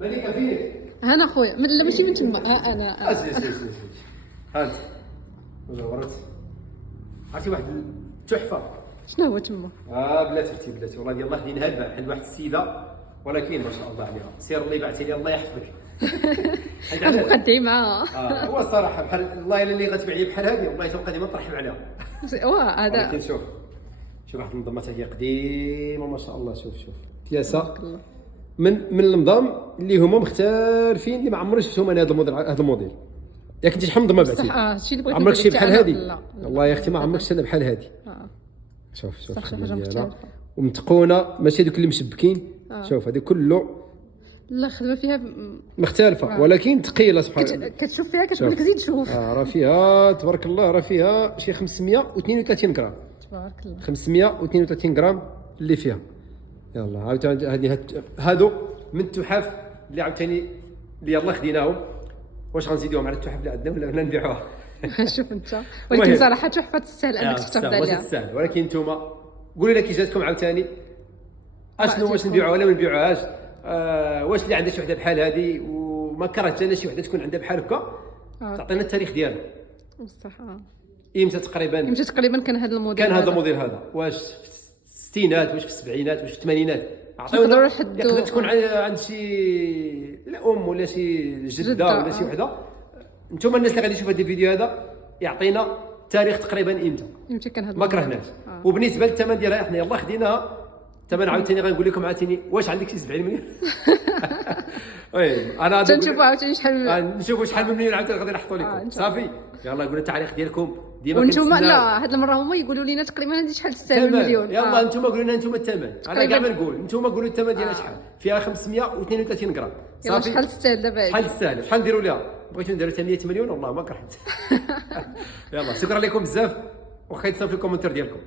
ملكه فين؟ انا خويا لا ماشي من تما. انا اسير هانت مجاورات. عرفتي واحد التحفه. شنو هو تما؟ بلاتي اختي بلاتي والله يلاه خديناها البارح عند واحد السيده، ولكن ما شاء الله عليها. سير الله يبعث لي الله يحفظك. غنبقى ندعي معاها. هو الصراحه بحال الله الا اللي غتبيع لي بحال هذه والله تبقى ديما نطرحهم عليها. هذا ولكن شوف واحد النظامه هي قديمه ما شاء الله. شوف كياسه من النظام اللي هما مختلفين اللي ما عمري شفتهم انا. هذا الموديل ياك انت شحال من نظام بعتي؟ هادشي اللي بغيت عمرك شي بحال هذه؟ لا والله يا اختي ما عمرك شفت بحال هذه. شوف حاجه مختلفه ومتقونه ماشي دوك اللي مشبكين. شوف هذه كله لا خدمه فيها مختلفه ولكن ثقيله سبحان الله. كتشوف فيها كتقول لك زيد شوف. راه فيها تبارك الله، راه فيها شي 532 غرام. تبارك الله 532 غرام اللي فيها. يلا عاوتاني هادو من التحف اللي عاوتاني اللي يلا خديناهم. واش غنزيدوهم على التحف اللي عندنا ولا نبيعوها؟ شوف انت، ولكن صراحه تحفه تستاهل انك تحتفظ عليها. تستاهل، ولكن نتوما قولوا لنا كي جاتكم عاوتاني. اشنو واش نبيعوها ولا ما نبيعوهاش؟ واش اللي عندها شي وحده بحال هذه وما كرهتش انا شي وحده تكون عندها بحال هكا تعطينا التاريخ ديالها. بصح امتى تقريبا كان هذا الموديل هذا واش في الستينات، واش في السبعينات، واش في الثمانينات؟ نقدروا نحدوا. يقدر تكون عند شي الام ولا شي جده ولا شي وحده. نتوما الناس اللي غادي يشوفوا هذا الفيديو هذا يعطينا تاريخ تقريبا امتى كان هذا ما كرهناش. وبالنسبه للثمن ديالها احنا يلاه خديناها. الثمن عاوتاني غنقول لكم عاوتاني واش عندك شي 70 مليون. وي انا تنشوفوا عاوتاني شحال نشوفوا شحال من مليون عاوتاني غادي نحطوا لكم. صافي يلا قولوا التعليق ديالكم ديما. وانتم لا هاد المره هما يقولوا لنا تقريبا هذه شحال تستاهل مليون. يلا انتم قولوا لنا انتم الثمن. انا كاع ما نقول، انتم قولوا الثمن ديالها شحال. فيها 532 غرام. صافي شحال تستاهل دابا؟ شحال نديروا لها؟ بغيتو نديروا حتى 100 مليون والله ما كرهت. يلا شكرا لكم بزاف وخا يتصل في الكومنتير ديالكم.